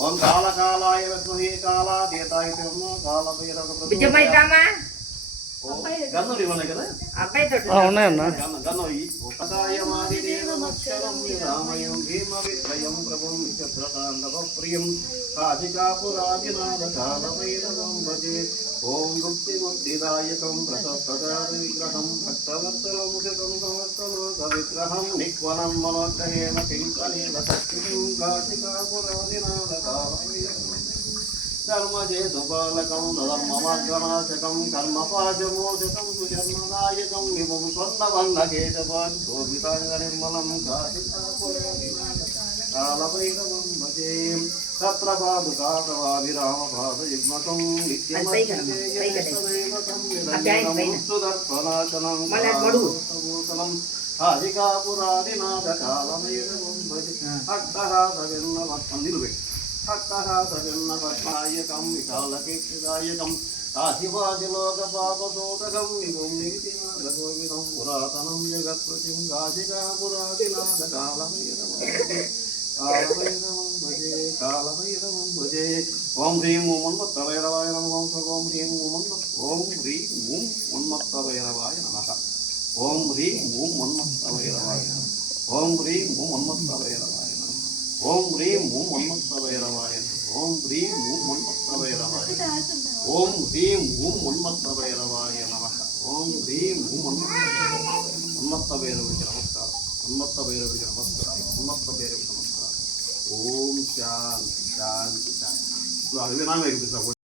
ఓం కాళకాలాయ విద్మహే కాళాతీతాయ కాళభైరవ గన్నులు ఇవ్వన్నాయి కదా ఉన్నాయన్నా గన్నం ఒకసాయమాదిదేవమక్షరం రామయం భీమవిత్రయం ప్రభుం చంద్రతాండవ ప్రియం కాశికాపురాదినాథ కాళభైరవం భజే ఓం ముక్తిముక్తిదాయకం ప్రసప్రదాన విగ్రహం భక్తవత్సలం శతం సమస్తలోక విగ్రహం నిక్వలం మనోగ్రహేణ కింకలేన సత్యం కాశికాపురాదినాథ కాళభైరవం ధర్మచేతుపాలకం ధర్మమార్గనాశకం కర్మపాశమోచకం సుజన్మదాయకం విభం స్వర్ణవర్ణకేశవాన్ శోభితాంగ నిర్మలం కాళభైరవం భజే తత్ర పాదుకాతవాభిరామపాదయుగ్మకం నిత్యమృత్యుదర్పణాశనం ఆదికాపురాదినాథ కాళభైరవం భజే అట్టహాసవిర్ణవత్తం నిలుబెట్టి హట్టహాసజన్నపద్మాయకం విశాలకీర్తిదాయకం కాశివాసిలోకపాపసోదకం నిగుం నీతిమార్గోవిదం పురాతనం జగత్ప్రతిం కాశికాపురాదినాథ కాళభైరవం భజే కాళభైరవం భజే ఓం హ్రీం ఓం ఉన్మత్తభైరవాయ నమః ఓం హ్రీం ఓం హ్రీం ఓం ఉన్మత్తభైరవాయ నమః ఓం హ్రీం ఓం ఉన్మత్తభైరవాయ నమః ఓం హ్రీం ఓం ఉన్మత్తభైరవాయ ఓం హ్రీం ఓం ఉన్మత్తభైరవాయ ఓం హ్రీం ఓం ఉన్మత్తభైరవాయ ఓం హ్రీం ఓం ఉన్మత్తభైరవాయ నమః ఓం హ్రీం ఓం ఉన్మత్తభైరవుడికి నమస్కారం ఉన్మత్తభైరవుడికి నమస్కారం ఉన్మత్తభైరవుడికి నమస్కారం ఓం శాంతి శాంతి శాంతి ఇప్పుడు అది వినామే